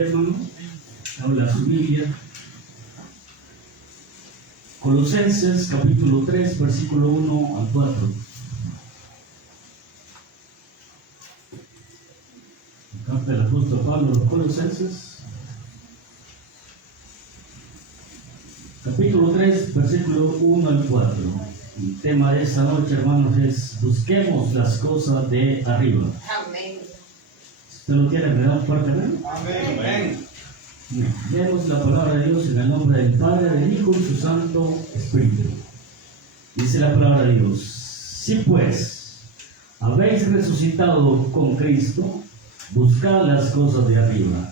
Hermano, habla su Biblia. Colosenses capítulo 3, versículo 1 al 4. Carta del apóstol Pablo a los Colosenses, capítulo 3, versículo 1 al 4. El tema de esta noche, hermanos, es busquemos las cosas de arriba. Amén. ¿Usted lo tiene? ¿Me da un fuerte amén? Amén. Leemos la palabra de Dios en el nombre del Padre, del Hijo y su Santo Espíritu. Dice la palabra de Dios: si pues habéis resucitado con Cristo, buscad las cosas de arriba,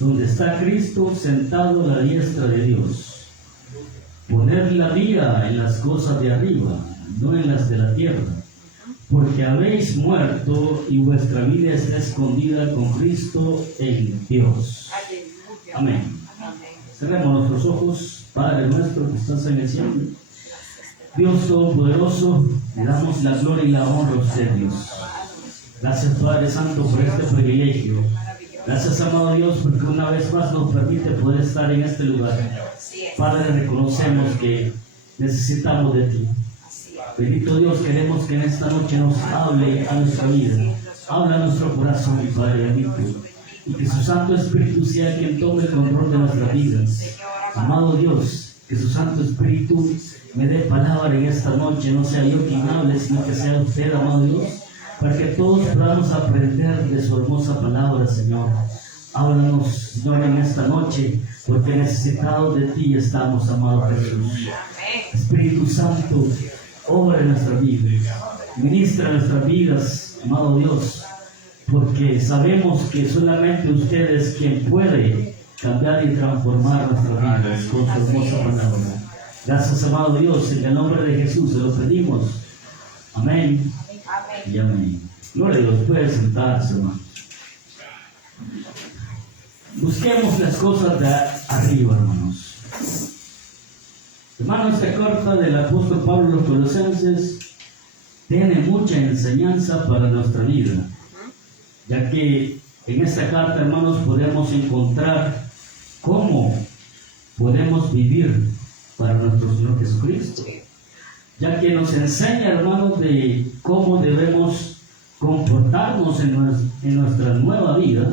donde está Cristo sentado a la diestra de Dios. Poned la mira en las cosas de arriba, no en las de la tierra, porque habéis muerto y vuestra vida está escondida con Cristo en Dios. Amén. Cerremos nuestros ojos. Padre nuestro que estás en el cielo, Dios Todopoderoso, le damos la gloria y la honra a usted, Dios. Gracias, Padre Santo, por este privilegio. Gracias, amado Dios, porque una vez más nos permite poder estar en este lugar. Padre, reconocemos que necesitamos de ti. Bendito Dios, queremos que en esta noche nos hable a nuestra vida, habla a nuestro corazón, mi Padre bendito, y que su Santo Espíritu sea quien tome el control de nuestras vidas. Amado Dios, que su Santo Espíritu me dé palabra en esta noche, no sea yo quien hable, sino que sea usted, amado Dios, para que todos podamos aprender de su hermosa palabra, Señor. Háblanos, Señor, en esta noche, porque necesitados de ti estamos, amado Jesús. Espíritu Santo, obra en nuestra vida, ministra en nuestras vidas, amado Dios, porque sabemos que solamente usted es quien puede cambiar y transformar nuestras vidas con su hermosa palabra. Gracias, amado Dios, en el nombre de Jesús se lo pedimos. Amén. Y amén. Gloria a Dios, puede sentarse, hermano. Busquemos las cosas de arriba, hermanos. Hermano, esta carta del apóstol Pablo a los Colosenses tiene mucha enseñanza para nuestra vida, ya que en esta carta, hermanos, podemos encontrar cómo podemos vivir para nuestro Señor Jesucristo, ya que nos enseña, hermanos, de cómo debemos comportarnos en nuestra nueva vida,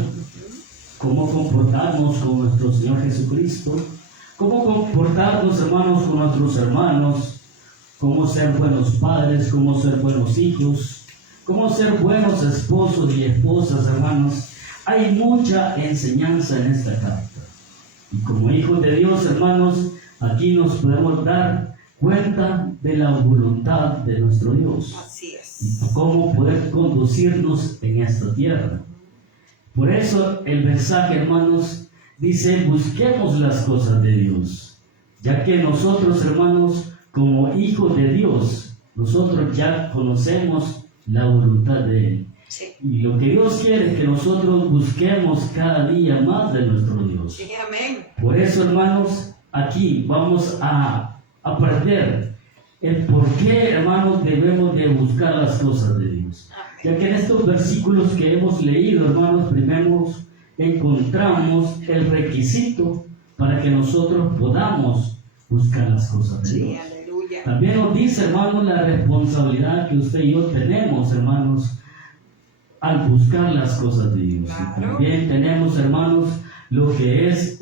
cómo comportarnos con nuestro Señor Jesucristo, cómo comportarnos, hermanos, con nuestros hermanos, cómo ser buenos padres, cómo ser buenos hijos, cómo ser buenos esposos y esposas, hermanos. Hay mucha enseñanza en esta carta. Y como hijos de Dios, hermanos, aquí nos podemos dar cuenta de la voluntad de nuestro Dios. Así es. Y cómo poder conducirnos en esta tierra. Por eso el mensaje, hermanos, dice: busquemos las cosas de Dios, ya que nosotros, hermanos, como hijos de Dios, nosotros ya conocemos la voluntad de Él. Sí. Y lo que Dios quiere es que nosotros busquemos cada día más de nuestro Dios. Sí, amén. Por eso, hermanos, aquí vamos a aprender el por qué, hermanos, debemos de buscar las cosas de Dios. Ya que en estos versículos que hemos leído, hermanos, primero encontramos el requisito para que nosotros podamos buscar las cosas de Dios. Sí, aleluya. También nos dice, hermanos, la responsabilidad que usted y yo tenemos, hermanos, al buscar las cosas de Dios. Claro. Y también tenemos, hermanos, lo que es,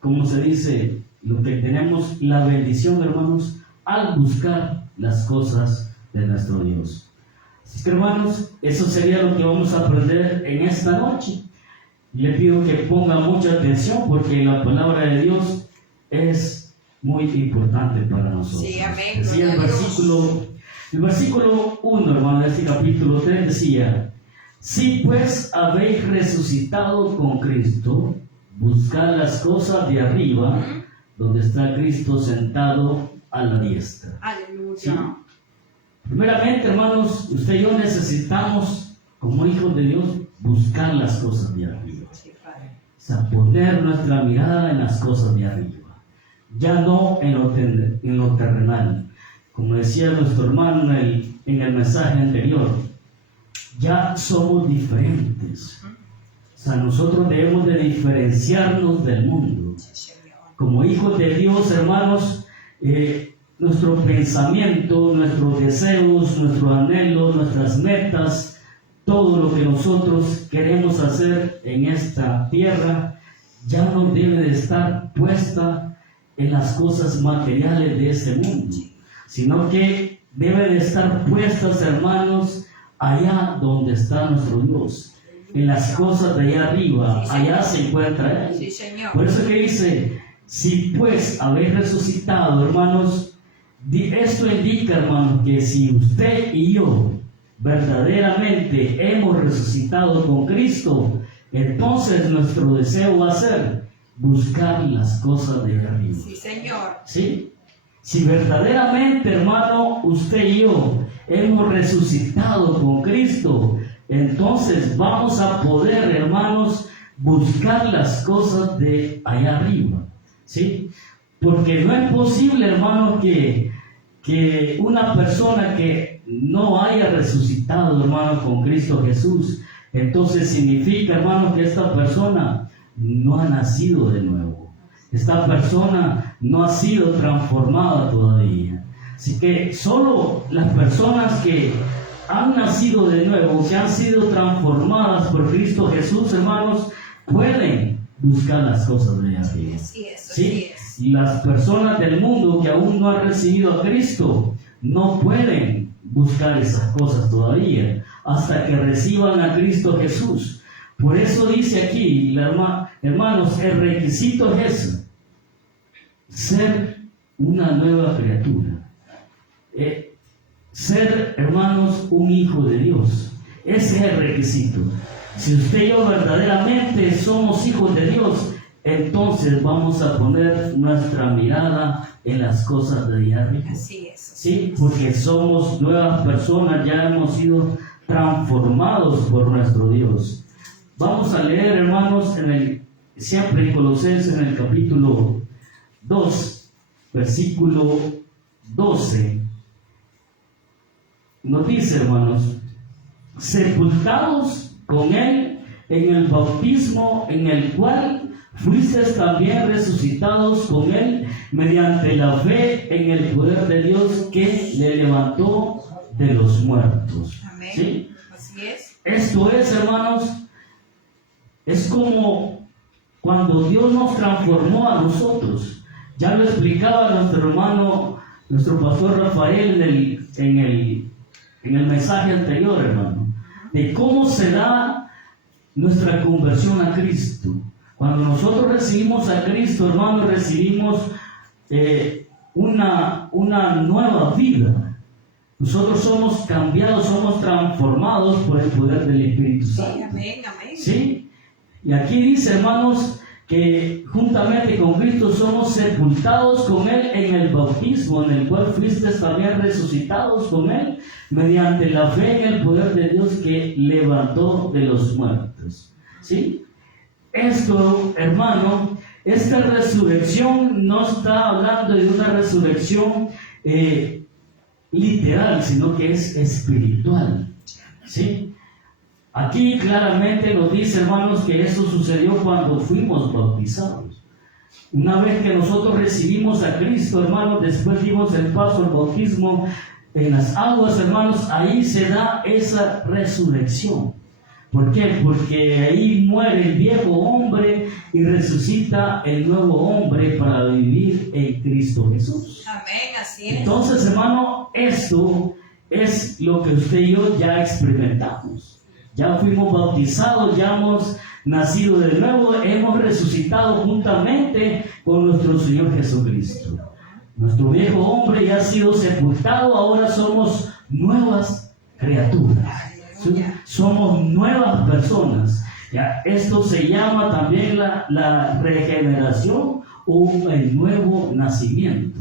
como se dice, lo que tenemos la bendición, hermanos, al buscar las cosas de nuestro Dios. Así que, hermanos, eso sería lo que vamos a aprender en esta noche. Le pido que ponga mucha atención porque la palabra de Dios es muy importante para nosotros. Sí, amén. Decía el versículo 1, hermano, de este capítulo 3 decía: si pues habéis resucitado con Cristo, buscad las cosas de arriba, donde está Cristo sentado a la diestra. Aleluya. ¿Sí? Primeramente, hermanos, usted y yo necesitamos, como hijos de Dios, buscar las cosas de arriba. Sí, Padre. O sea, poner nuestra mirada en las cosas de arriba, ya no en lo terrenal. Como decía nuestro hermano en el mensaje anterior, ya somos diferentes. sea, nosotros debemos de diferenciarnos del mundo. Como hijos de Dios, hermanos, nuestro pensamiento, nuestros deseos, nuestros anhelos, nuestras metas, todo lo que nosotros queremos hacer en esta tierra, ya no debe de estar puesta en las cosas materiales de este mundo, sino que debe de estar puestas, hermanos, allá donde está nuestro Dios, en las cosas de allá arriba, allá se encuentra Él. Por eso que dice, si pues habéis resucitado, hermanos, esto indica, hermanos, que si usted y yo verdaderamente hemos resucitado con Cristo, entonces nuestro deseo va a ser buscar las cosas de arriba. Sí, Señor. ¿Sí? Si verdaderamente, hermano, usted y yo hemos resucitado con Cristo, entonces vamos a poder, hermanos, buscar las cosas de allá arriba. ¿Sí? Porque no es posible, hermano, que una persona que no haya resucitado, hermano, con Cristo Jesús, entonces significa, hermano, que esta persona no ha nacido de nuevo. Esta persona no ha sido transformada todavía. Así que solo las personas que han nacido de nuevo, que han sido transformadas por Cristo Jesús, hermanos, pueden buscar las cosas de arriba. ¿Sí? Y las personas del mundo que aún no han recibido a Cristo no pueden buscar esas cosas todavía hasta que reciban a Cristo Jesús. Por eso dice aquí, hermanos, el requisito es eso: ser una nueva criatura, ser, hermanos, un hijo de Dios. Ese es el requisito. Si usted y yo verdaderamente somos hijos de Dios, entonces vamos a poner nuestra mirada en las cosas de allá arriba. Así es. Sí, porque somos nuevas personas, ya hemos sido transformados por nuestro Dios. Vamos a leer, hermanos, siempre en Colosenses, en el capítulo 2, versículo 12. Nos dice, hermanos, sepultados con Él en el bautismo en el cual fuisteis también resucitados con Él mediante la fe en el poder de Dios que le levantó de los muertos. Amén. ¿Sí? Así es. Esto es, hermanos, es como cuando Dios nos transformó a nosotros. Ya lo explicaba nuestro hermano, nuestro pastor Rafael en el mensaje anterior, hermano, de cómo se da nuestra conversión a Cristo. Cuando nosotros recibimos a Cristo, hermano, recibimos una nueva vida. Nosotros somos cambiados, somos transformados por el poder del Espíritu Santo. Sí, amén, amén. ¿Sí? Y aquí dice, hermanos, que juntamente con Cristo somos sepultados con Él en el bautismo, en el cual fuisteis también resucitados con Él, mediante la fe en el poder de Dios que levantó de los muertos. ¿Sí? Esto, hermano, esta resurrección no está hablando de una resurrección literal, sino que es espiritual. ¿Sí? Aquí claramente nos dice, hermanos, que eso sucedió cuando fuimos bautizados. Una vez que nosotros recibimos a Cristo, hermanos, después dimos el paso al bautismo en las aguas, hermanos, ahí se da esa resurrección. ¿Por qué? Porque ahí muere el viejo hombre y resucita el nuevo hombre para vivir en Cristo Jesús. Amén, así es. Entonces, hermano, esto es lo que usted y yo ya experimentamos. Ya fuimos bautizados, ya hemos nacido de nuevo, hemos resucitado juntamente con nuestro Señor Jesucristo. Nuestro viejo hombre ya ha sido sepultado, ahora somos nuevas criaturas. Somos nuevas personas. Ya, esto se llama también la regeneración o el nuevo nacimiento.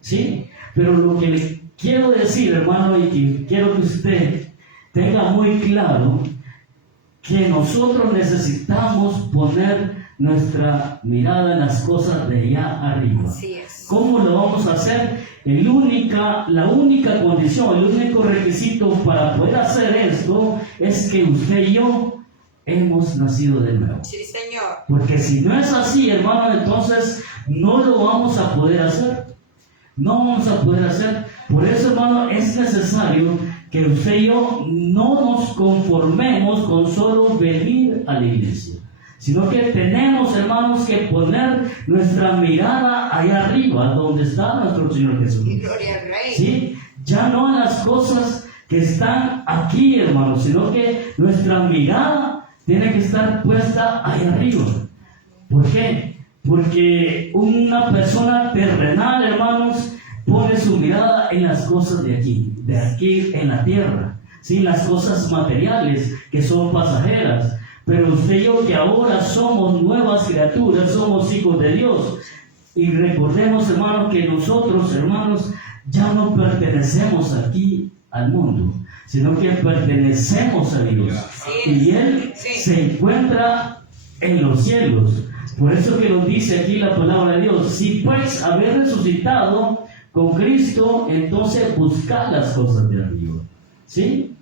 ¿Sí? Pero lo que le quiero decir, hermano, y que quiero que usted tenga muy claro, que nosotros necesitamos poner nuestra mirada en las cosas de allá arriba. Así es. ¿Cómo lo vamos a hacer? La única condición, el único requisito para poder hacer esto es que usted y yo hemos nacido de nuevo. Sí, Señor. Porque si no es así, hermano, entonces no lo vamos a poder hacer. No vamos a poder hacer. Por eso, hermano, es necesario que usted y yo no nos conformemos con solo venir a la iglesia, sino que tenemos, hermanos, que poner nuestra mirada allá arriba, donde está nuestro Señor Jesús. Y gloria al Rey. ¿Sí? Ya no en las cosas que están aquí, hermanos, sino que nuestra mirada tiene que estar puesta allá arriba. ¿Por qué? Porque una persona terrenal, hermanos, pone su mirada en las cosas de aquí en la tierra, ¿sí? Las cosas materiales que son pasajeras. Pero usted y yo, que ahora somos nuevas criaturas, somos hijos de Dios. Y recordemos, hermanos, que nosotros, hermanos, ya no pertenecemos aquí al mundo, sino que pertenecemos a Dios. Y Él se encuentra en los cielos. Por eso que nos dice aquí la palabra de Dios: si pues haber resucitado con Cristo, entonces buscad las cosas de arriba. ¿Sí?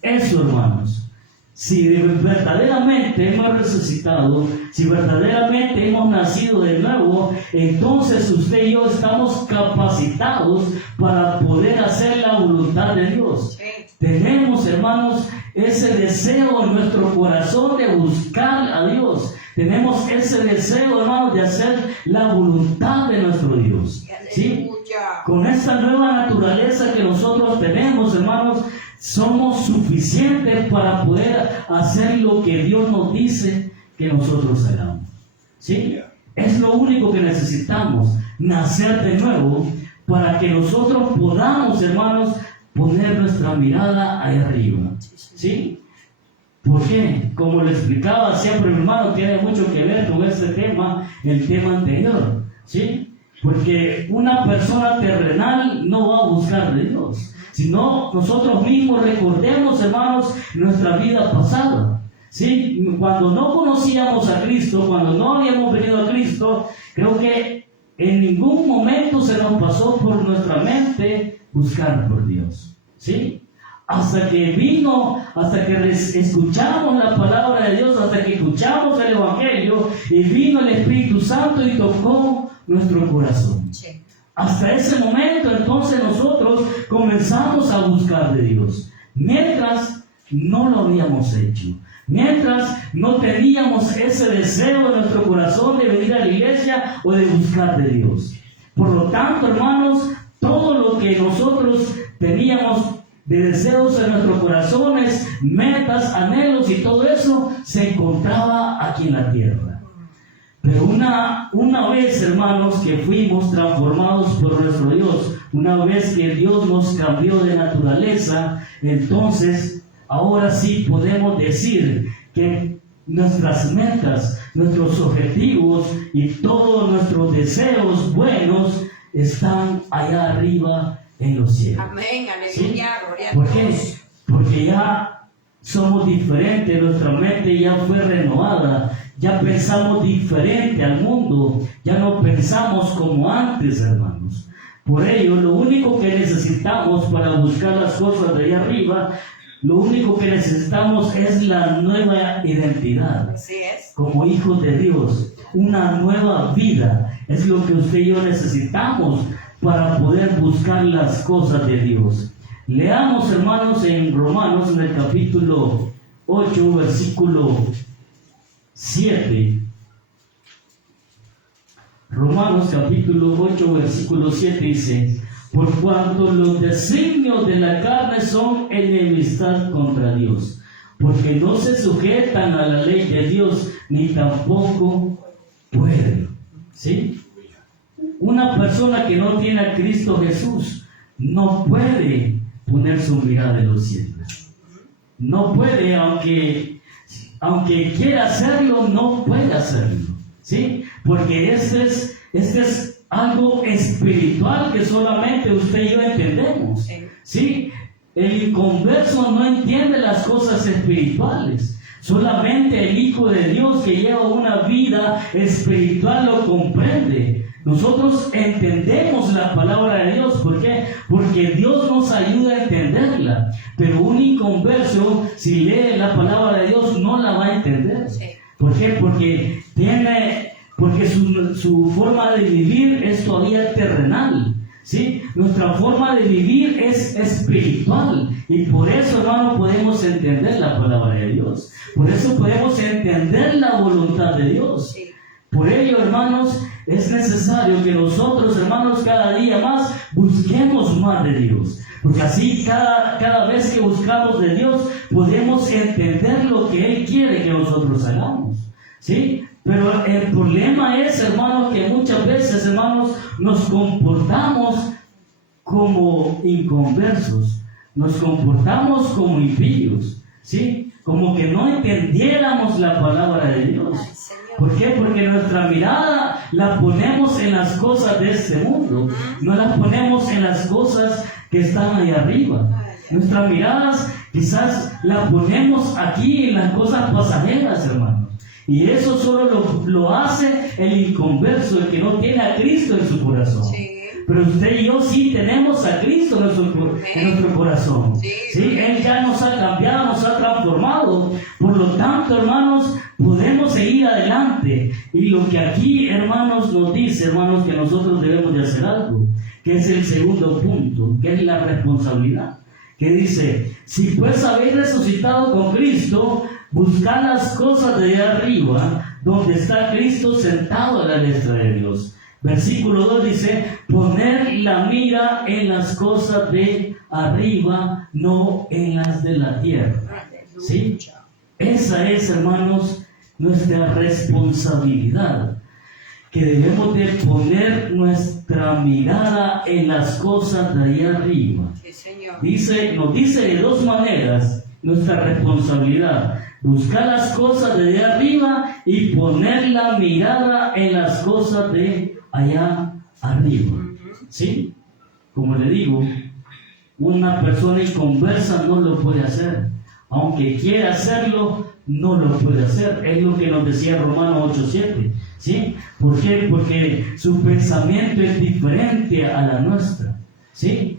Eso, hermanos. Si verdaderamente hemos resucitado, si verdaderamente hemos nacido de nuevo, entonces usted y yo estamos capacitados para poder hacer la voluntad de Dios. Sí. Tenemos, hermanos, ese deseo en nuestro corazón de buscar a Dios. Tenemos ese deseo, hermanos, de hacer la voluntad de nuestro Dios. ¿Sí? Con esta nueva naturaleza que nosotros tenemos, hermanos, somos suficientes para poder hacer lo que Dios nos dice que nosotros hagamos. ¿Sí? Es lo único que necesitamos, nacer de nuevo, para que nosotros podamos, hermanos, poner nuestra mirada ahí arriba. ¿Sí? ¿Por qué? Como le explicaba siempre mi hermano, tiene mucho que ver con este tema, el tema anterior. ¿Sí? Porque una persona terrenal no va a buscar de Dios, sino nosotros mismos recordemos, hermanos, nuestra vida pasada. ¿Sí? Cuando no conocíamos a Cristo, cuando no habíamos venido a Cristo, creo que en ningún momento se nos pasó por nuestra mente buscar por Dios. ¿Sí? Hasta que escuchamos la palabra de Dios, hasta que escuchamos el Evangelio, y vino el Espíritu Santo y tocó nuestro corazón. Sí. Hasta ese momento, entonces, nosotros comenzamos a buscar de Dios. Mientras no lo habíamos hecho, mientras no teníamos ese deseo en nuestro corazón de venir a la iglesia o de buscar de Dios. Por lo tanto, hermanos, todo lo que nosotros teníamos de deseos en nuestros corazones, metas, anhelos y todo eso, se encontraba aquí en la tierra. Pero una vez, hermanos, que fuimos transformados por nuestro Dios, una vez que Dios nos cambió de naturaleza, entonces ahora sí podemos decir que nuestras metas, nuestros objetivos y todos nuestros deseos buenos están allá arriba en los cielos. Amén, aleluya, ¿Sí? gloria a ¿Por qué? Dios. Porque ya somos diferentes, nuestra mente ya fue renovada, ya pensamos diferente al mundo, ya no pensamos como antes, hermanos. Por ello, lo único que necesitamos para buscar las cosas de allá arriba, lo único que necesitamos es la nueva identidad. Así es. Como hijos de Dios, una nueva vida, es lo que usted y yo necesitamos para poder buscar las cosas de Dios. Leamos, hermanos, en Romanos, en el capítulo 8, versículo 7. Romanos capítulo 8, versículo 7 dice: por cuanto los designios de la carne son enemistad contra Dios, porque no se sujetan a la ley de Dios, ni tampoco pueden. ¿Sí? Una persona que no tiene a Cristo Jesús no puede poner su mirada en los cielos. No puede, aunque quiera hacerlo, no puede hacerlo. ¿Sí? Porque este es algo espiritual que solamente usted y yo entendemos. ¿Sí? El inconverso no entiende las cosas espirituales. Solamente el Hijo de Dios que lleva una vida espiritual lo comprende. Nosotros entendemos la palabra de Dios. ¿Por qué? Porque Dios nos ayuda a entenderla. Pero un inconverso, si lee la palabra de Dios, no la va a entender. ¿Por qué? Porque su forma de vivir es todavía terrenal. ¿Sí? Nuestra forma de vivir es espiritual, y por eso, hermano, podemos entender la palabra de Dios. Por eso podemos entender la voluntad de Dios. Por ello, hermanos, es necesario que nosotros, hermanos, cada día más busquemos más de Dios. Porque así cada vez que buscamos de Dios, podemos entender lo que Él quiere que nosotros hagamos. ¿Sí? Pero el problema es, hermanos, que muchas veces, hermanos, nos comportamos como inconversos, nos comportamos como impíos, ¿sí? Como que no entendiéramos la palabra de Dios. ¿Por qué? Porque nuestra mirada la ponemos en las cosas de este mundo, no la ponemos en las cosas que están ahí arriba. Nuestras miradas quizás la ponemos aquí en las cosas pasajeras, hermanos. Y eso solo lo hace el inconverso, el que no tiene a Cristo en su corazón. Sí. Pero usted y yo sí tenemos a Cristo en nuestro corazón. Sí. Él ya nos ha cambiado, nos ha transformado. Por lo tanto, hermanos, podemos seguir adelante. Y lo que aquí, hermanos, nos dice, hermanos, que nosotros debemos de hacer algo, que es el segundo punto, que es la responsabilidad. Que dice, si pues habéis resucitado con Cristo, buscad las cosas de allá arriba, donde está Cristo sentado a la diestra de Dios. Versículo 2 dice, poner la mira en las cosas de arriba, no en las de la tierra. ¿Sí? Esa es, hermanos, nuestra responsabilidad, que debemos de poner nuestra mirada en las cosas de allá arriba. Nos dice de dos maneras nuestra responsabilidad: buscar las cosas de allá arriba y poner la mirada en las cosas de allá arriba. ¿Sí? Como le digo, una persona inconversa no lo puede hacer. Aunque quiera hacerlo, no lo puede hacer. Es lo que nos decía Romanos 8:7. ¿Sí? ¿Por qué? Porque su pensamiento es diferente a la nuestra. ¿Sí?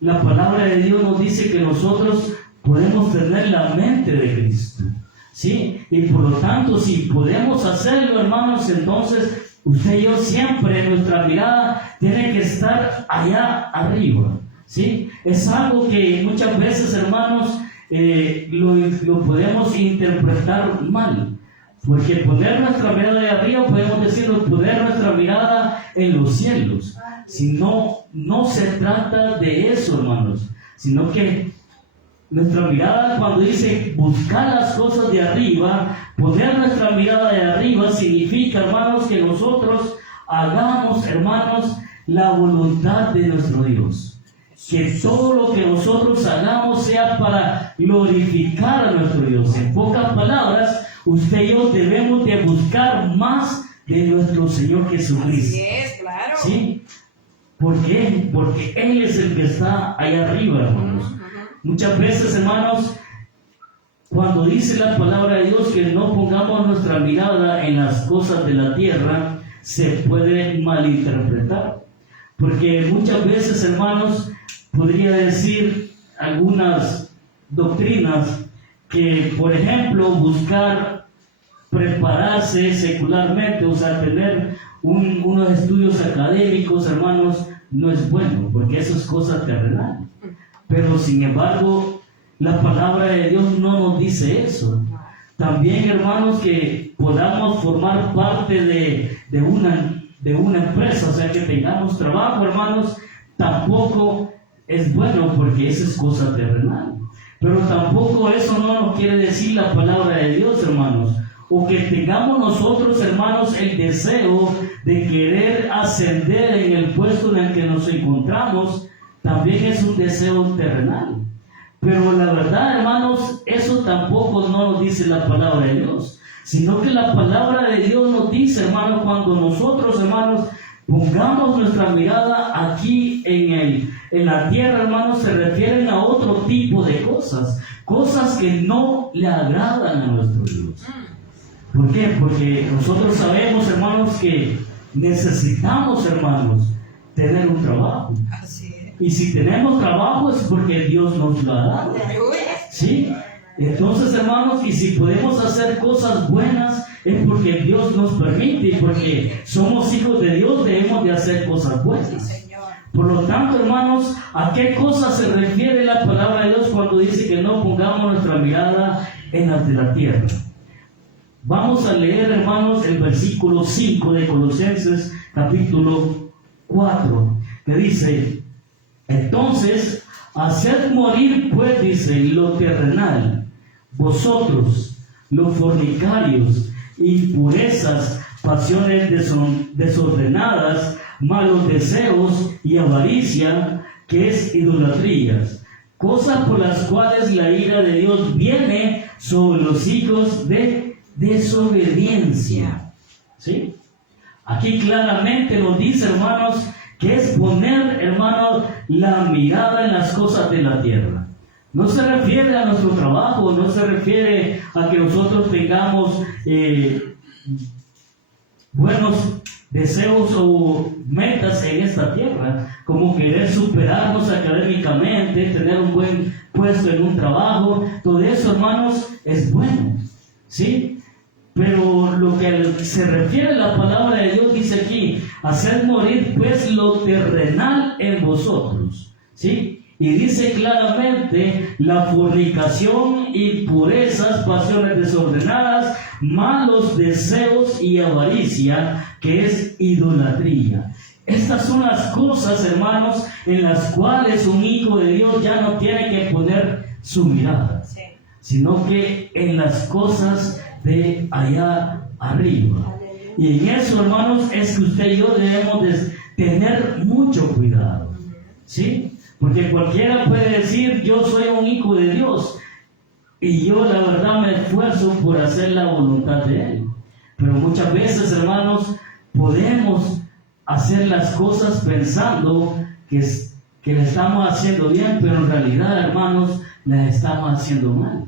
La palabra de Dios nos dice que nosotros podemos tener la mente de Cristo. ¿Sí? Y por lo tanto, si podemos hacerlo, hermanos, entonces usted y yo siempre, nuestra mirada tiene que estar allá arriba. ¿Sí? Es algo que muchas veces, hermanos, lo podemos interpretar mal. Porque poner nuestra mirada de arriba, podemos decirlo, poner nuestra mirada en los cielos. Si no se trata de eso, hermanos, sino que nuestra mirada, cuando dice buscar las cosas de arriba, poner nuestra mirada de arriba, significa, hermanos, que nosotros hagamos, hermanos, la voluntad de nuestro Dios. Que todo lo que nosotros hagamos sea para glorificar a nuestro Dios. En pocas palabras, usted y yo debemos de buscar más de nuestro Señor Jesucristo. Así es, claro. ¿Sí? ¿Por qué? Porque Él es el que está allá arriba, hermanos. Muchas veces, hermanos, cuando dice la palabra de Dios que no pongamos nuestra mirada en las cosas de la tierra, se puede malinterpretar. Porque muchas veces, hermanos, podría decir algunas doctrinas que, por ejemplo, buscar prepararse secularmente, o sea, tener unos estudios académicos, hermanos, no es bueno, porque eso es cosa terrenal. Pero sin embargo, la palabra de Dios no nos dice eso. También, hermanos, que podamos formar parte de una empresa, o sea, que tengamos trabajo, hermanos, tampoco es bueno, porque eso es cosa terrenal. Pero tampoco eso no nos quiere decir la palabra de Dios, hermanos. O que tengamos nosotros, hermanos, el deseo de querer ascender en el puesto en el que nos encontramos, también es un deseo terrenal. Pero la verdad, hermanos, eso tampoco no nos dice la palabra de Dios, sino que la palabra de Dios nos dice, hermanos, cuando nosotros, hermanos, pongamos nuestra mirada aquí en la tierra, hermanos, se refieren a otro tipo de cosas. cosas que no le agradan a nuestro Dios. ¿Por qué? Porque nosotros sabemos, hermanos, que necesitamos, hermanos, tener un trabajo. Así es. Y si tenemos trabajo es porque Dios nos lo ha dado. ¿Sí? Entonces, hermanos, y si podemos hacer cosas buenas es porque Dios nos permite, y porque somos hijos de Dios debemos de hacer cosas Sí, buenas. Señor. Por lo tanto, hermanos, ¿a qué cosa se refiere la palabra de Dios cuando dice que no pongamos nuestra mirada en las de la tierra? Vamos a leer, hermanos, el versículo 5 de Colosenses capítulo 4, que dice: entonces, haced morir, pues, dice, lo terrenal, vosotros, los fornicarios, impurezas, pasiones desordenadas, malos deseos y avaricia, que es idolatrías, cosas por las cuales la ira de Dios viene sobre los hijos de desobediencia. ¿Sí? Aquí claramente nos dice, hermanos, que es poner, hermanos, la mirada en las cosas de la tierra. No se refiere a nuestro trabajo, no se refiere a que nosotros tengamos buenos deseos o metas en esta tierra, como querer superarnos académicamente, tener un buen puesto en un trabajo. Todo eso, hermanos, es bueno, ¿sí? Pero lo que se refiere a la palabra de Dios dice aquí: hacer morir pues lo terrenal en vosotros, ¿sí? Y dice claramente: la fornicación, impurezas, pasiones desordenadas, malos deseos y avaricia, que es idolatría. Estas son las cosas, hermanos, en las cuales un hijo de Dios ya no tiene que poner su mirada, Sí. sino que en las cosas de allá arriba. Y en eso, hermanos, es que usted y yo debemos de tener mucho cuidado, ¿sí? Porque cualquiera puede decir: yo soy un hijo de Dios y yo la verdad me esfuerzo por hacer la voluntad de Él. Pero muchas veces, hermanos, podemos hacer las cosas pensando que le estamos haciendo bien, pero en realidad, hermanos, las estamos haciendo mal,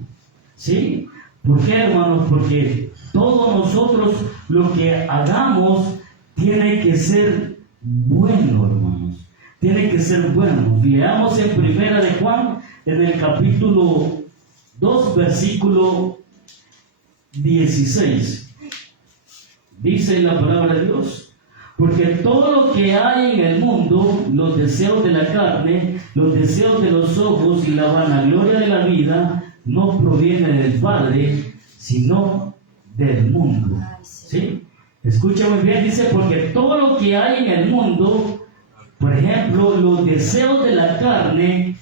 ¿sí? ¿Por qué, hermanos? Porque todos nosotros lo que hagamos tiene que ser bueno, hermanos. Tiene que ser bueno. Leamos en Primera de Juan, en el capítulo 2, versículo 16. Dice la palabra de Dios: porque todo lo que hay en el mundo, los deseos de la carne, los deseos de los ojos y la vanagloria de la vida, no proviene del Padre, sino del mundo. ¿Sí? Escucha muy bien, dice: porque todo lo que hay en el mundo, por ejemplo, los deseos de la carne,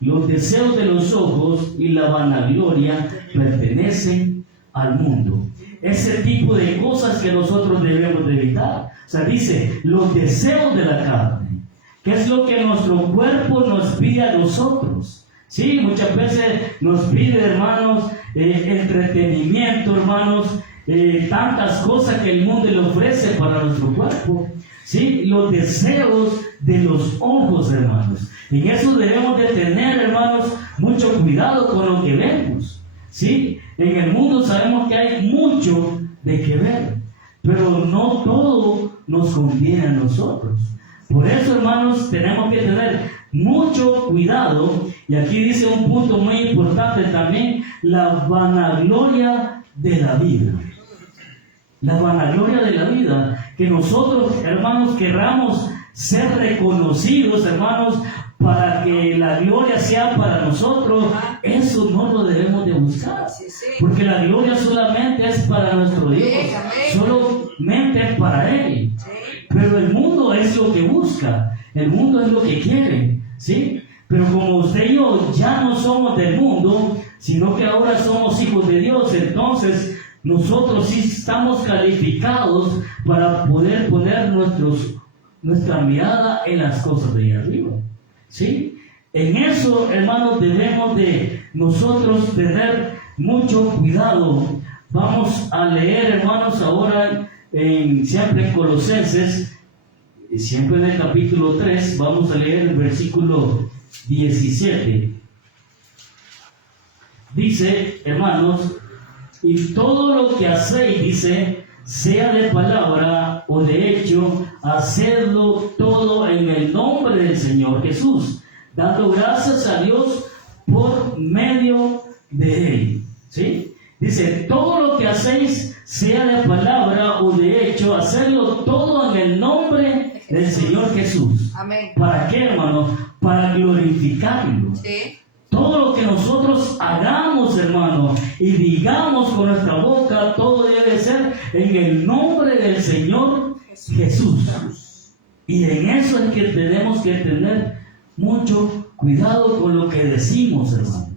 los deseos de los ojos y la vanagloria, pertenecen al mundo. Ese tipo de cosas que nosotros debemos de evitar. O sea, dice, los deseos de la carne, que es lo que nuestro cuerpo nos pide a nosotros. Sí, muchas veces nos pide, hermanos, entretenimiento, hermanos, tantas cosas que el mundo le ofrece para nuestro cuerpo. Sí, los deseos de los ojos, hermanos. En eso debemos de tener, hermanos, mucho cuidado con lo que vemos. Sí, en el mundo sabemos que hay mucho de que ver, pero no todo nos conviene a nosotros. Por eso, hermanos, tenemos que tener mucho cuidado. Y aquí dice un punto muy importante también: la vanagloria de la vida. La vanagloria de la vida. Que nosotros, hermanos, querramos ser reconocidos, hermanos, para que la gloria sea para nosotros. Eso no lo debemos de buscar. Porque la gloria solamente es para nuestro Dios. Solamente para Él. Pero el mundo es lo que busca. El mundo es lo que quiere. ¿Sí? Pero como usted y yo ya no somos del mundo, sino que ahora somos hijos de Dios, entonces nosotros sí estamos calificados para poder poner nuestra mirada en las cosas de ahí arriba. ¿Sí? En eso, hermanos, debemos de nosotros tener mucho cuidado. Vamos a leer, hermanos, ahora siempre en Colosenses, siempre en el capítulo 3, vamos a leer el versículo 17. dice, hermanos, y todo lo que hacéis, dice, sea de palabra o de hecho, hacedlo todo en el nombre del Señor Jesús, dando gracias a Dios por medio de Él. ¿Sí? Dice, todo lo que hacéis, sea de palabra o de hecho, hacedlo todo en el nombre del Señor Jesús. Amén. ¿Para qué, hermano? Para glorificarlo. Sí. Todo lo que nosotros hagamos, hermano, y digamos con nuestra boca, todo debe ser en el nombre del Señor Jesús. Y en eso es que tenemos que tener mucho cuidado con lo que decimos, hermano,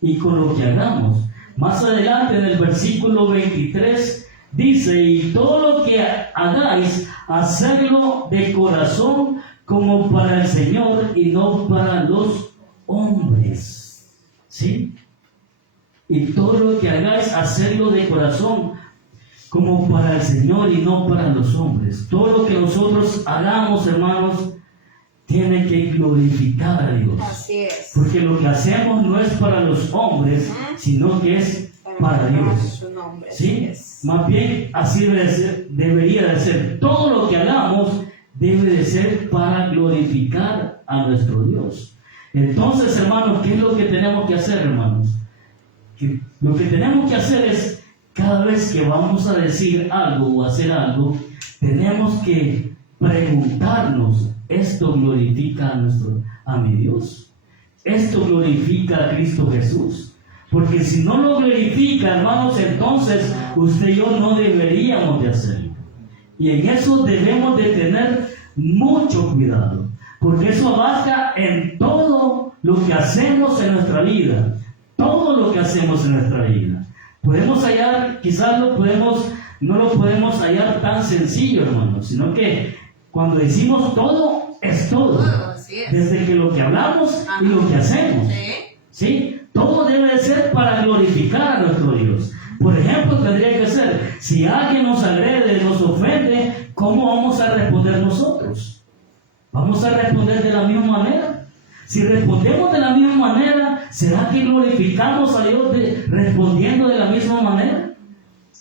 y con lo que hagamos. Más adelante en el versículo 23 dice, y todo lo que hagáis, hacedlo de corazón como para el Señor y no para los hombres. ¿Sí? Y todo lo que hagáis, hacedlo de corazón como para el Señor y no para los hombres. Todo lo que nosotros hagamos, hermanos, tiene que glorificar a Dios. Así es. Porque lo que hacemos no es para los hombres, sino que es para Dios. Su nombre. ¿Sí? Así es. Más bien, así debería de ser. Todo lo que hagamos debe de ser para glorificar a nuestro Dios. Entonces, hermanos, ¿qué es lo que tenemos que hacer, hermanos? Lo que tenemos que hacer es, cada vez que vamos a decir algo o hacer algo, tenemos que preguntarnos, ¿esto glorifica a mi Dios? ¿Esto glorifica a Cristo Jesús? Porque si no lo glorifica, hermanos, entonces usted y yo no deberíamos de hacerlo. Y en eso debemos de tener mucho cuidado, porque eso abarca en todo lo que hacemos en nuestra vida. Todo lo que hacemos en nuestra vida. Podemos hallar, quizás no lo podemos hallar tan sencillo, hermanos, sino que cuando decimos todo, es todo. Así es. Desde que lo que hablamos y lo que hacemos. Sí. ¿Sí? Todo debe de ser para glorificar a nuestro Dios. Por ejemplo, tendría que ser, si alguien nos agrede, nos ofende, ¿cómo vamos a responder nosotros? ¿Vamos a responder de la misma manera? Si respondemos de la misma manera, ¿será que glorificamos a Dios respondiendo de la misma manera?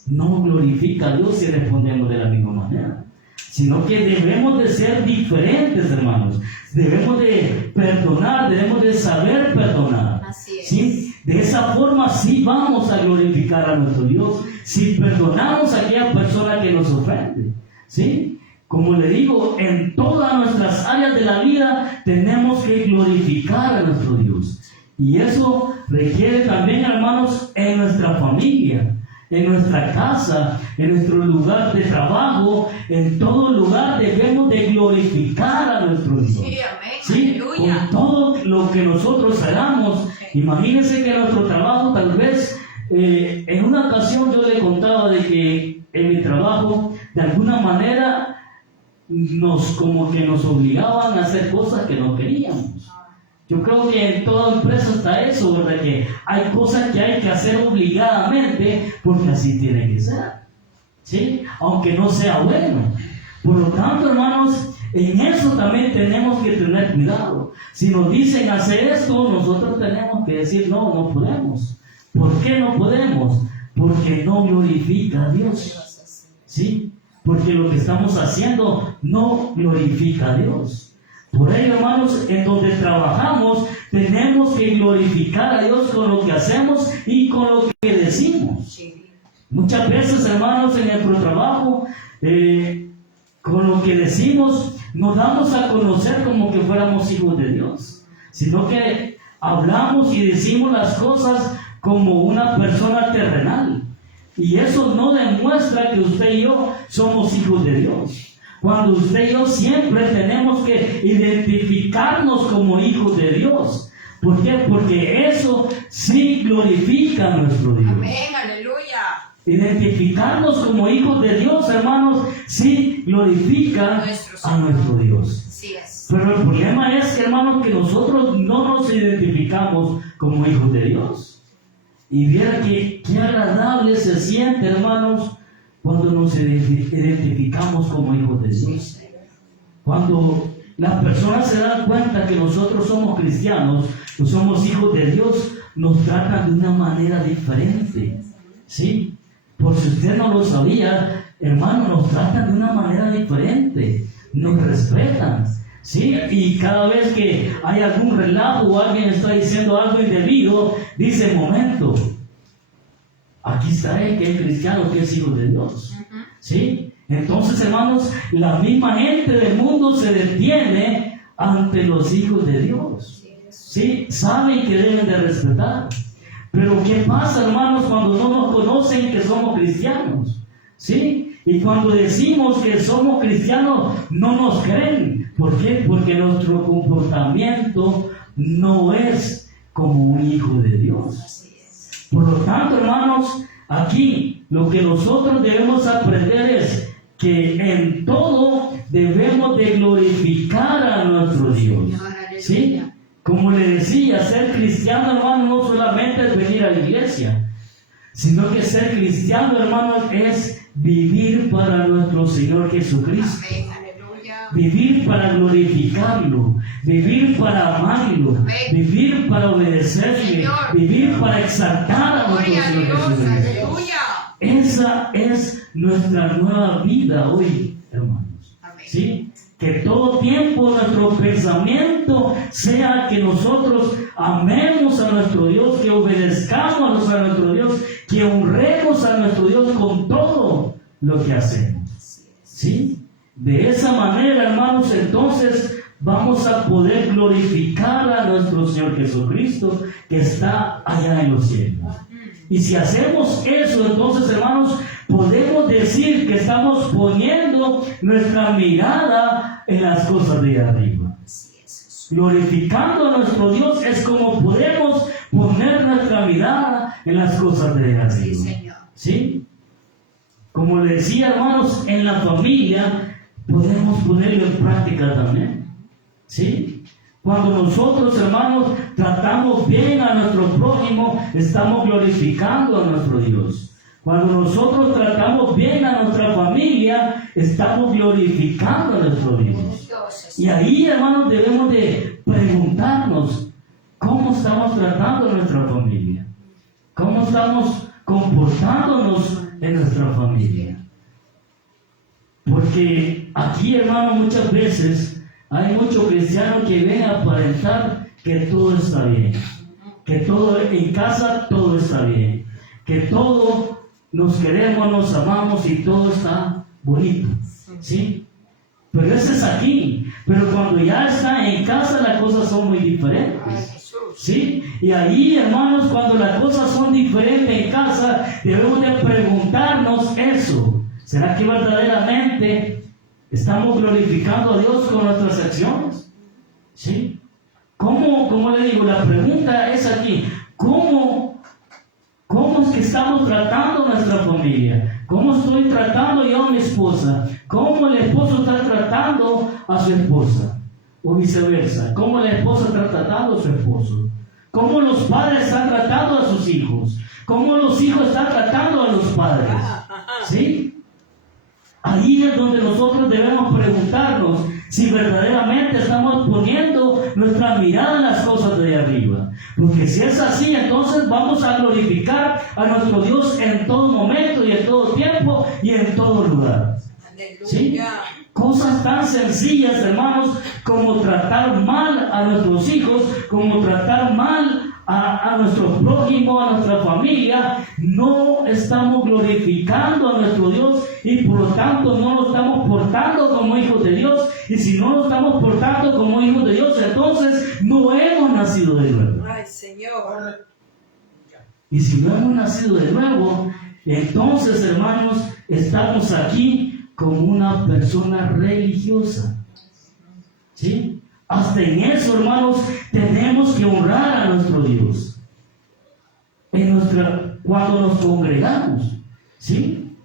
No glorifica a Dios si respondemos de la misma manera, sino que debemos de ser diferentes, hermanos. Debemos de perdonar, debemos de saber perdonar. Así es. ¿Sí? De esa forma sí vamos a glorificar a nuestro Dios, si perdonamos a aquella persona que nos ofende. ¿Sí? Como le digo, en todas nuestras áreas de la vida tenemos que glorificar a nuestro Dios. Y eso requiere también, hermanos, en nuestra familia, en nuestra casa, en nuestro lugar de trabajo, en todo lugar debemos de glorificar a nuestro Dios. Sí, amén. ¿Sí? Aleluya. Con todo lo que nosotros hagamos. Imagínense que en nuestro trabajo, tal vez, en una ocasión yo le contaba de que en mi trabajo, de alguna manera, como que nos obligaban a hacer cosas que no queríamos. Yo creo que en toda empresa está eso, ¿verdad? Que hay cosas que hay que hacer obligadamente porque así tiene que ser, ¿sí? Aunque no sea bueno. Por lo tanto, hermanos, en eso también tenemos que tener cuidado. Si nos dicen hacer esto, nosotros tenemos que decir no, no podemos. ¿Por qué no podemos? Porque no glorifica a Dios, ¿sí? Porque lo que estamos haciendo no glorifica a Dios. Por ello, hermanos, en donde trabajamos, tenemos que glorificar a Dios con lo que hacemos y con lo que decimos. Muchas veces, hermanos, en nuestro trabajo, con lo que decimos, nos damos a conocer como que fuéramos hijos de Dios, sino que hablamos y decimos las cosas como una persona terrenal. Y eso no demuestra que usted y yo somos hijos de Dios. Cuando usted y yo siempre tenemos que identificarnos como hijos de Dios. ¿Por qué? Porque eso sí glorifica a nuestro Dios. Amén, aleluya. Identificarnos como hijos de Dios, hermanos, sí glorifica a nuestro Dios. Así es. Pero el problema es que, hermanos, que nosotros no nos identificamos como hijos de Dios. Y viera que qué agradable se siente, hermanos, cuando nos identificamos como hijos de Dios. Cuando las personas se dan cuenta que nosotros somos cristianos, que somos hijos de Dios, nos tratan de una manera diferente. ¿Sí? Por si usted no lo sabía, hermano, nos tratan de una manera diferente. Nos respetan. ¿Sí? Y cada vez que hay algún relajo o alguien está diciendo algo indebido, dice, momento, aquí está él que es cristiano, que es hijo de Dios. ¿Sí? Entonces, hermanos, la misma gente del mundo se detiene ante los hijos de Dios. ¿Sí? Saben que deben de respetar. Pero ¿qué pasa, hermanos, cuando no nos conocen que somos cristianos? ¿Sí? Y cuando decimos que somos cristianos, no nos creen. ¿Por qué? Porque nuestro comportamiento no es como un hijo de Dios. Por lo tanto, hermanos, aquí lo que nosotros debemos aprender es que en todo debemos de glorificar a nuestro Dios. ¿Sí? Como le decía, ser cristiano, hermano, no solamente es venir a la iglesia, sino que ser cristiano, hermanos, es vivir para nuestro Señor Jesucristo. Vivir para glorificarlo, vivir para amarlo, vivir para obedecerle, vivir para exaltar a nuestro Señor Jesucristo. Esa es nuestra nueva vida hoy, hermanos. ¿Sí? Que todo tiempo nuestro pensamiento sea que nosotros amemos a nuestro Dios, que obedezcamos a nuestro Dios, que honremos a nuestro Dios con todo lo que hacemos. ¿Sí? De esa manera, hermanos, entonces vamos a poder glorificar a nuestro Señor Jesucristo que está allá en los cielos. Y si hacemos eso, entonces, hermanos, podemos decir que estamos poniendo nuestra mirada en las cosas de arriba. Glorificando a nuestro Dios es como podemos poner nuestra mirada en las cosas de arriba. ¿Sí? Como le decía, hermanos, en la familia podemos ponerlo en práctica también. ¿Sí? Cuando nosotros, hermanos, tratamos bien a nuestro prójimo, estamos glorificando a nuestro Dios. Cuando nosotros tratamos bien a nuestra familia, estamos glorificando a nuestro Dios. Y ahí, hermanos, debemos de preguntarnos cómo estamos tratando a nuestra familia, cómo estamos comportándonos en nuestra familia. Porque aquí, hermano, muchas veces hay muchos cristianos que ven a aparentar que todo está bien, que todo en casa todo está bien, que todo nos queremos, nos amamos y todo está bonito, ¿sí? Pero eso es aquí. Pero cuando ya está en casa las cosas son muy diferentes, ¿sí? Y ahí, hermanos, cuando las cosas son diferentes en casa, debemos de preguntarnos eso. ¿Será que verdaderamente estamos glorificando a Dios con nuestras acciones? ¿Sí? ¿Cómo le digo? La pregunta es aquí, ¿cómo es que estamos tratando a nuestra familia? ¿Cómo estoy tratando yo a mi esposa? ¿Cómo el esposo está tratando a su esposa? O viceversa, ¿cómo la esposa está tratando a su esposo? ¿Cómo los padres están tratando a sus hijos? ¿Cómo los hijos están tratando a los padres? ¿Sí? Ahí es donde nosotros debemos preguntarnos si verdaderamente estamos poniendo nuestra mirada en las cosas de arriba. Porque si es así, entonces vamos a glorificar a nuestro Dios en todo momento y en todo tiempo y en todo lugar. ¿Sí? Cosas tan sencillas, hermanos, como tratar mal a nuestros hijos, como tratar mal a nuestro prójimo, a nuestra familia. No estamos glorificando a nuestro Dios y por lo tanto no nos estamos portando como hijos de Dios. Y si no nos estamos portando como hijos de Dios, entonces no hemos nacido de nuevo. Ay, Señor. Y si no hemos nacido de nuevo, entonces, hermanos, estamos aquí como una persona religiosa. ¿Sí? Hasta en eso, hermanos, tenemos que honrar a nuestro Dios. Cuando nos congregamos, ¿sí?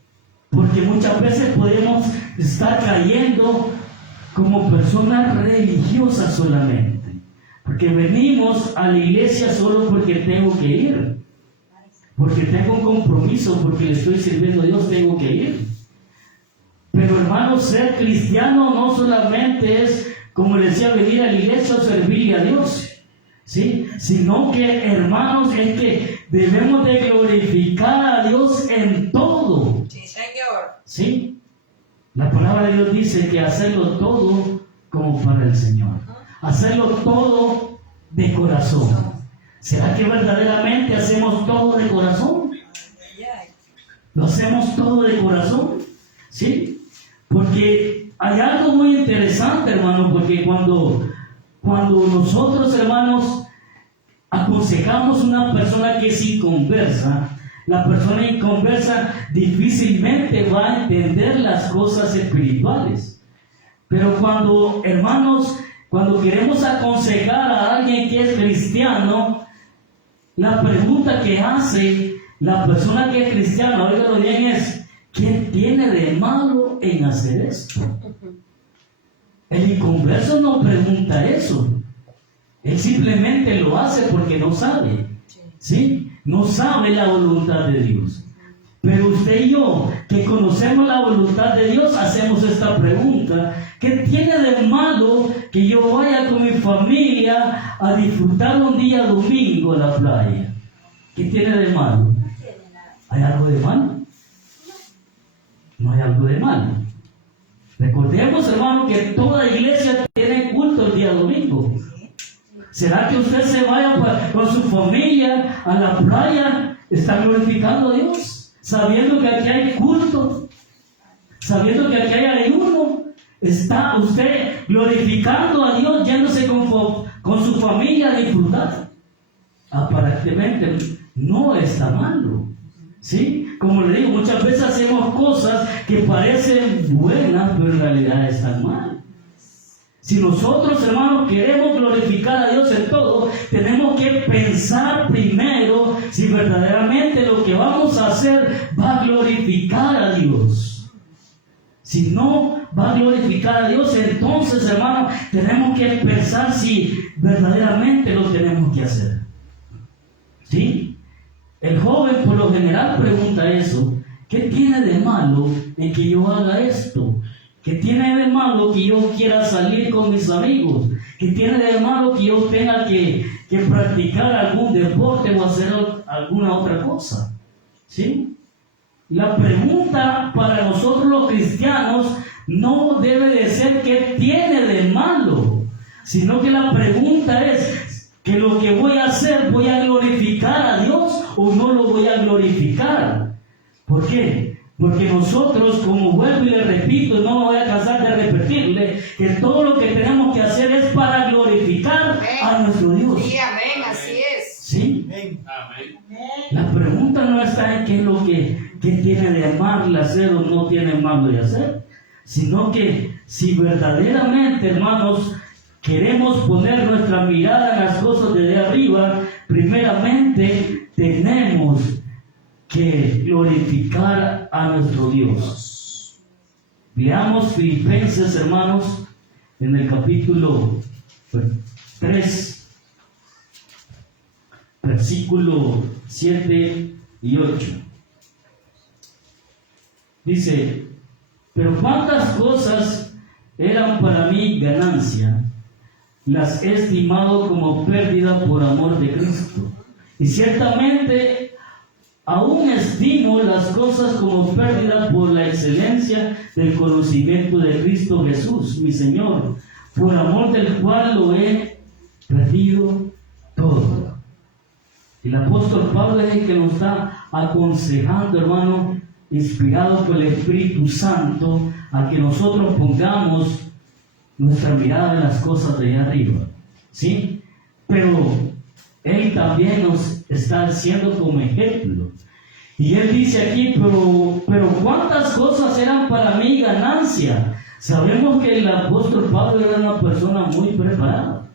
Porque muchas veces podemos estar cayendo como personas religiosas solamente. Porque venimos a la iglesia solo porque tengo que ir. Porque tengo un compromiso, porque le estoy sirviendo a Dios, tengo que ir. Pero, hermanos, ser cristiano no solamente es, como les decía, venir a la iglesia o servirle a Dios. ¿sí? Sino que, hermanos, es que debemos de glorificar a Dios en todo. Sí, Señor. ¿Sí? La palabra de Dios dice que hacerlo todo como para el Señor. Hacerlo todo de corazón. ¿Será que verdaderamente hacemos todo de corazón? ¿Lo hacemos todo de corazón? ¿Sí? Porque hay algo muy interesante, hermano, porque cuando nosotros, hermanos, aconsejamos a una persona que es inconversa, la persona inconversa difícilmente va a entender las cosas espirituales. Pero cuando, hermanos, cuando queremos aconsejar a alguien que es cristiano, la pregunta que hace la persona que es cristiana, óigalo bien, es: ¿qué tiene de malo en hacer esto? El inconverso no pregunta eso. Él simplemente lo hace porque no sabe. ¿Sí? No sabe la voluntad de Dios. Pero usted y yo, que conocemos la voluntad de Dios, hacemos esta pregunta: ¿qué tiene de malo que yo vaya con mi familia a disfrutar un día domingo a la playa? ¿Qué tiene de malo? ¿Hay algo de malo? No hay algo de malo. Recordemos, hermano, que toda iglesia tiene culto el día domingo. ¿Será que usted se vaya con su familia a la playa? ¿Está glorificando a Dios? Sabiendo que aquí hay culto, sabiendo que aquí hay ayuno, ¿está usted glorificando a Dios yéndose con su familia a disfrutar? Aparentemente no está malo. ¿Sí? Como le digo, muchas veces hacemos cosas que parecen buenas, pero en realidad están mal. Si nosotros, hermanos, queremos glorificar a Dios en todo, tenemos que pensar primero si verdaderamente lo que vamos a hacer va a glorificar a Dios. Si no va a glorificar a Dios, entonces, hermanos, tenemos que pensar si verdaderamente lo tenemos que hacer. ¿Sí? El joven por lo general pregunta eso: ¿qué tiene de malo en que yo haga esto? ¿Qué tiene de malo que yo quiera salir con mis amigos? ¿Qué tiene de malo que yo tenga que practicar algún deporte o hacer alguna otra cosa? ¿Sí? La pregunta para nosotros los cristianos no debe de ser ¿qué tiene de malo? Sino que la pregunta es: ¿que lo que voy a hacer voy a glorificar a Dios o no lo voy a glorificar? ¿Por qué? Porque nosotros, como vuelvo y le repito, no me voy a cansar de repetirle, que todo lo que tenemos que hacer es para glorificar a nuestro Dios. Sí, amén, así es. ¿Sí? Amén. La pregunta no está en qué es lo que tiene de malo hacer o no tiene malo de hacer, sino que si verdaderamente, hermanos, queremos poner nuestra mirada en las cosas de arriba, primeramente tenemos que glorificar a nuestro Dios. Veamos Filipenses, hermanos, en el capítulo 3, versículo 7 y 8. Dice: pero cuántas cosas eran para mí ganancia, las he estimado como pérdida por amor de Cristo. Y ciertamente aún estimo las cosas como pérdida por la excelencia del conocimiento de Cristo Jesús, mi Señor, por amor del cual lo he perdido todo. El apóstol Pablo es el que nos está aconsejando, hermano, inspirado por el Espíritu Santo, a que nosotros pongamos nuestra mirada en las cosas de allá arriba. ¿Sí? Pero Él también nos está haciendo como ejemplo. Y Él dice aquí: pero ¿cuántas cosas eran para mí ganancia? Sabemos que el apóstol Pablo era una persona muy preparada.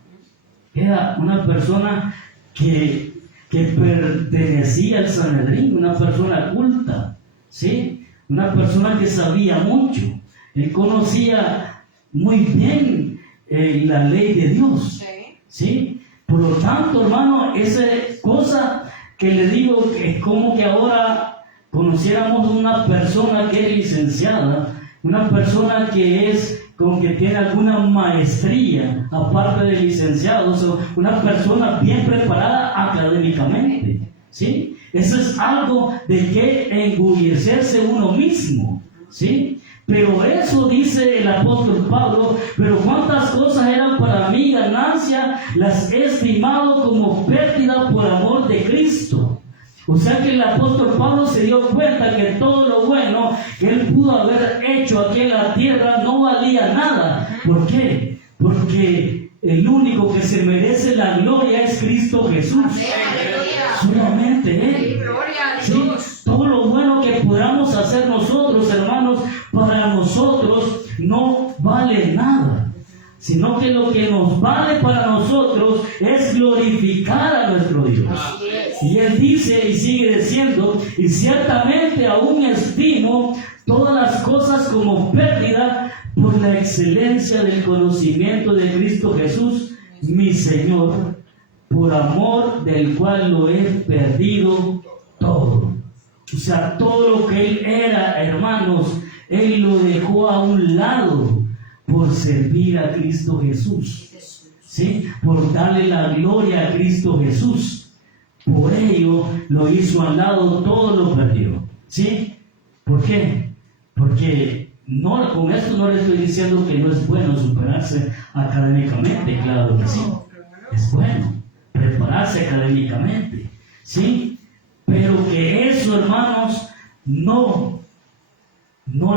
Era una persona que pertenecía al Sanedrín, una persona culta, ¿sí? Una persona que sabía mucho. Él conocía muy bien la ley de Dios, ¿sí? Por lo tanto, hermano, esa cosa que le digo que es como que ahora conociéramos una persona que es licenciada una persona que tiene alguna maestría, aparte de licenciado, o sea, una persona bien preparada académicamente, ¿sí? Eso es algo de que engullecerse uno mismo, ¿sí? Pero eso dice el apóstol Pablo, pero cuántas cosas eran para mí ganancia, las he estimado como pérdida por amor de Cristo. O sea que el apóstol Pablo se dio cuenta que todo lo bueno que él pudo haber hecho aquí en la tierra no valía nada. ¿Por qué? Porque el único que se merece la gloria es Cristo Jesús. Solamente Él. ¿Sí? Todo lo bueno que podamos hacer nosotros, hermanos, para nosotros no vale nada, sino que lo que nos vale para nosotros es glorificar a nuestro Dios. Y Él dice y sigue diciendo, y ciertamente aún estimo todas las cosas como pérdida por la excelencia del conocimiento de Cristo Jesús, mi Señor, por amor del cual lo he perdido todo. O sea, todo lo que Él era, hermanos, Él lo dejó a un lado por servir a Cristo Jesús, ¿sí? Por darle la gloria a Cristo Jesús. Por ello lo hizo al lado, todo lo perdió, ¿sí? ¿Por qué? Porque no, con esto no le estoy diciendo que no es bueno superarse académicamente, claro que sí, es bueno prepararse académicamente, ¿sí? Pero que eso, hermanos, no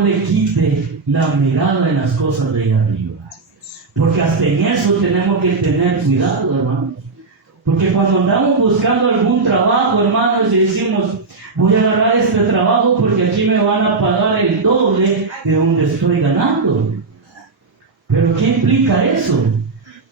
le quite la mirada en las cosas de allá arriba. Porque hasta en eso tenemos que tener cuidado, hermanos. Porque cuando andamos buscando algún trabajo, hermanos, y decimos, voy a agarrar este trabajo porque aquí me van a pagar el doble de donde estoy ganando. ¿Pero qué implica eso?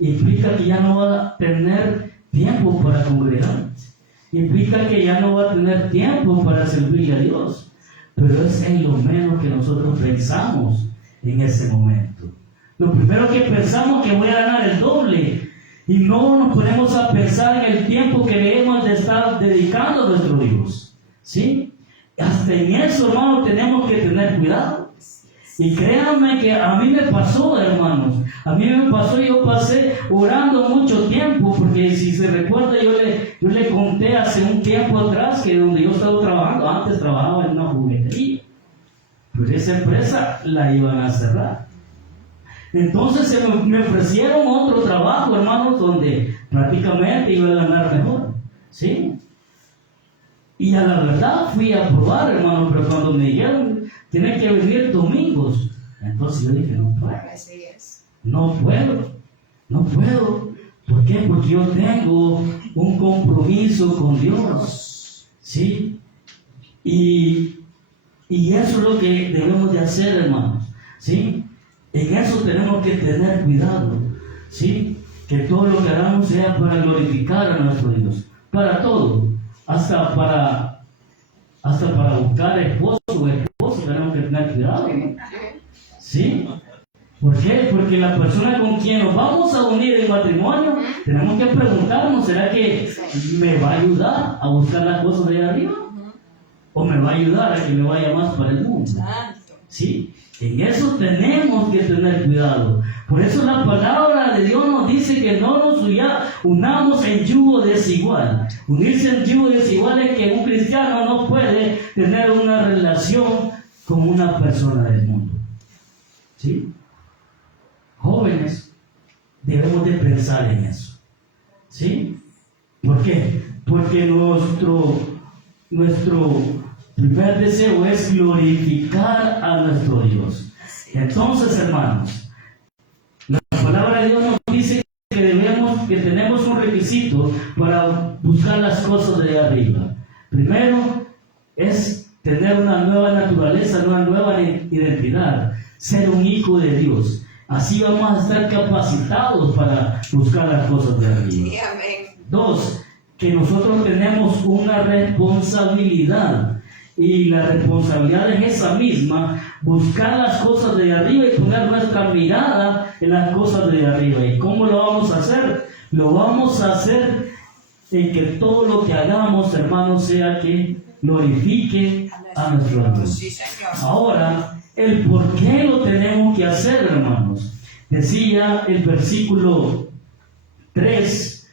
Implica que ya no va a tener tiempo para congregarse. Implica que ya no va a tener tiempo para servirle a Dios. Pero es en lo menos que nosotros pensamos en ese momento. Lo primero que pensamos que voy a ganar el doble. Y no nos ponemos a pensar en el tiempo que debemos de estar dedicando a nuestro Dios. ¿Sí? Hasta en eso, hermanos, tenemos que tener cuidado. Y créanme que a mí me pasó, hermanos. A mí me pasó, yo pasé orando mucho tiempo, porque si se recuerda, yo le conté hace un tiempo atrás que donde yo estaba trabajando, antes trabajaba en una juguetería. Pero esa empresa la iban a cerrar. Entonces me ofrecieron otro trabajo, hermanos, donde prácticamente iba a ganar mejor, ¿sí? Y a la verdad fui a probar, hermano, pero cuando me dijeron, tiene que venir domingos, entonces yo dije, no puedo. No puedo. ¿Por qué? Porque yo tengo un compromiso con Dios, ¿sí? Y eso es lo que debemos de hacer, hermanos, ¿sí? En eso tenemos que tener cuidado, ¿sí? Que todo lo que hagamos sea para glorificar a nuestro Dios, para todo, hasta para buscar esposo o esposa tenemos que tener cuidado, ¿no? ¿Sí? ¿Por qué? Porque la persona con quien nos vamos a unir en matrimonio, tenemos que preguntarnos, ¿será que me va a ayudar a buscar las cosas de arriba? ¿O me va a ayudar a que me vaya más para el mundo? ¿Sí? En eso tenemos que tener cuidado. Por eso la palabra de Dios nos dice que no nos unamos en yugo desigual. Unirse en yugo desigual es que un cristiano no puede tener una relación con una persona del mundo. ¿Sí? Jóvenes, debemos de pensar en eso. ¿Sí? ¿Por qué? Porque nuestro primer deseo es glorificar a nuestro Dios. Entonces, hermanos, la palabra de Dios nos dice que tenemos un requisito para buscar las cosas de arriba. Primero es tener una nueva naturaleza, una nueva identidad, ser un hijo de Dios. Así vamos a estar capacitados para buscar las cosas de arriba. Dos, que nosotros tenemos una responsabilidad. Y la responsabilidad es esa misma, buscar las cosas de arriba y poner nuestra mirada en las cosas de arriba. ¿Y cómo lo vamos a hacer? Lo vamos a hacer en que todo lo que hagamos, hermanos, sea que glorifique a nuestro Dios. Ahora, el por qué lo tenemos que hacer, hermanos. Decía el versículo 3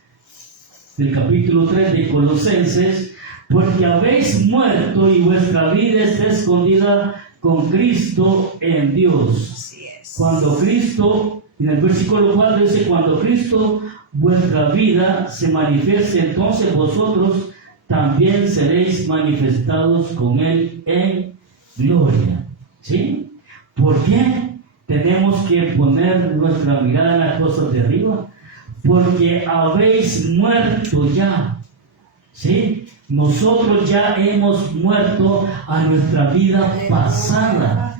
del capítulo 3 de Colosenses: porque habéis muerto y vuestra vida está escondida con Cristo en Dios. Así es. Cuando Cristo, en el versículo 4 dice: cuando Cristo vuestra vida se manifieste, entonces vosotros también seréis manifestados con Él en gloria. ¿Sí? ¿Por qué tenemos que poner nuestra mirada en las cosas de arriba? Porque habéis muerto ya. ¿Sí? Nosotros ya hemos muerto a nuestra vida pasada.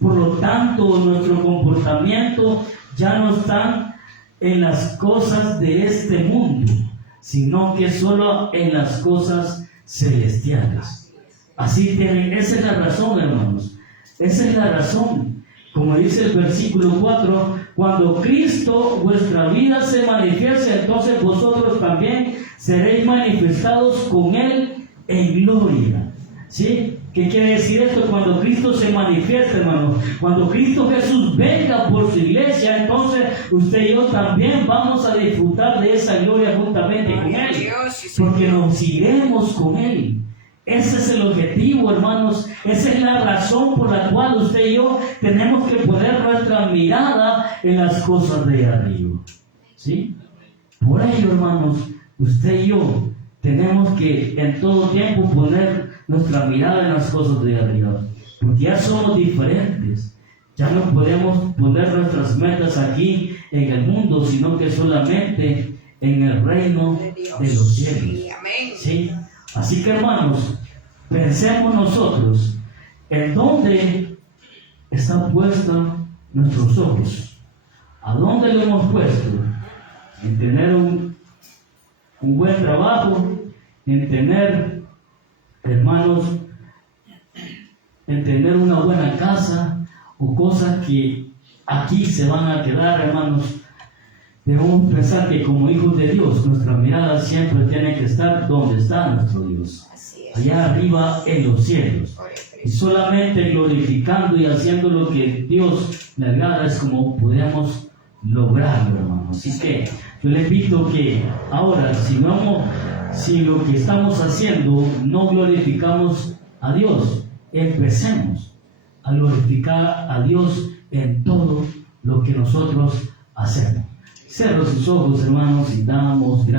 Por lo tanto, nuestro comportamiento ya no está en las cosas de este mundo, sino que solo en las cosas celestiales. Así tienen, esa es la razón, hermanos. Esa es la razón. Como dice el versículo 4, cuando Cristo vuestra vida se manifieste, entonces vosotros también seréis manifestados con Él en gloria. ¿Sí? ¿Qué quiere decir esto? Cuando Cristo se manifieste, hermanos, cuando Cristo Jesús venga por su iglesia, entonces usted y yo también vamos a disfrutar de esa gloria juntamente con Él, porque nos iremos con Él. Ese es el objetivo, hermanos. Esa es la razón por la cual usted y yo tenemos que poner nuestra mirada en las cosas de arriba. ¿Sí? Por ello, hermanos, usted y yo tenemos que en todo tiempo poner nuestra mirada en las cosas de arriba, porque ya somos diferentes. Ya no podemos poner nuestras metas aquí en el mundo, sino que solamente en el reino de los cielos. ¿Sí? Así que, hermanos, pensemos nosotros en dónde están puestos nuestros ojos. ¿A dónde lo hemos puesto? En tener un buen trabajo, en tener, hermanos, en tener una buena casa, o cosas que aquí se van a quedar, hermanos. Debemos pensar que como hijos de Dios, nuestra mirada siempre tiene que estar donde está nuestro Dios, allá arriba en los cielos, y solamente glorificando y haciendo lo que Dios le agrada es como podemos lograrlo, hermanos. Así que yo les invito que ahora, si lo que estamos haciendo no glorificamos a Dios, empecemos a glorificar a Dios en todo lo que nosotros hacemos. Cierra sus ojos, hermanos, y damos gracias.